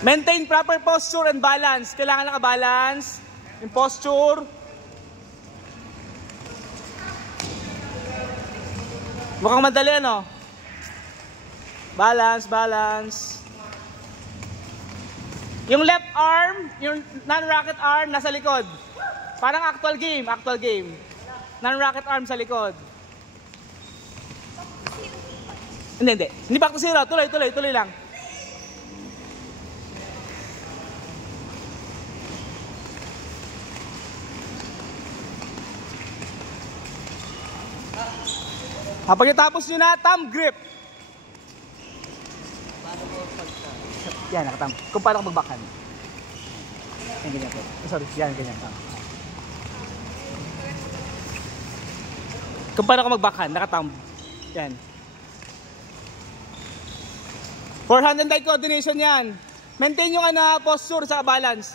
Maintain proper posture and balance. Kailangan naka-balance. Yung posture. Mukhang madali, ano? Balance, balance. Yung left arm, yung non-racket arm, nasa likod. Parang actual game, actual game. Non-racket arm sa likod. Hindi, hindi. Hindi back to zero. Tuloy, tuloy, tuloy lang. Pagkatapos nyo na, thumb grip. Yan, nakathumb. Kung paano ka magbackhand. Yan, ganyan po. Sorry, yan, ganyan. Kung paano ka magbackhand, nakathumb. Yan. For hand and eye coordination yan. Maintain yung posture sa balance.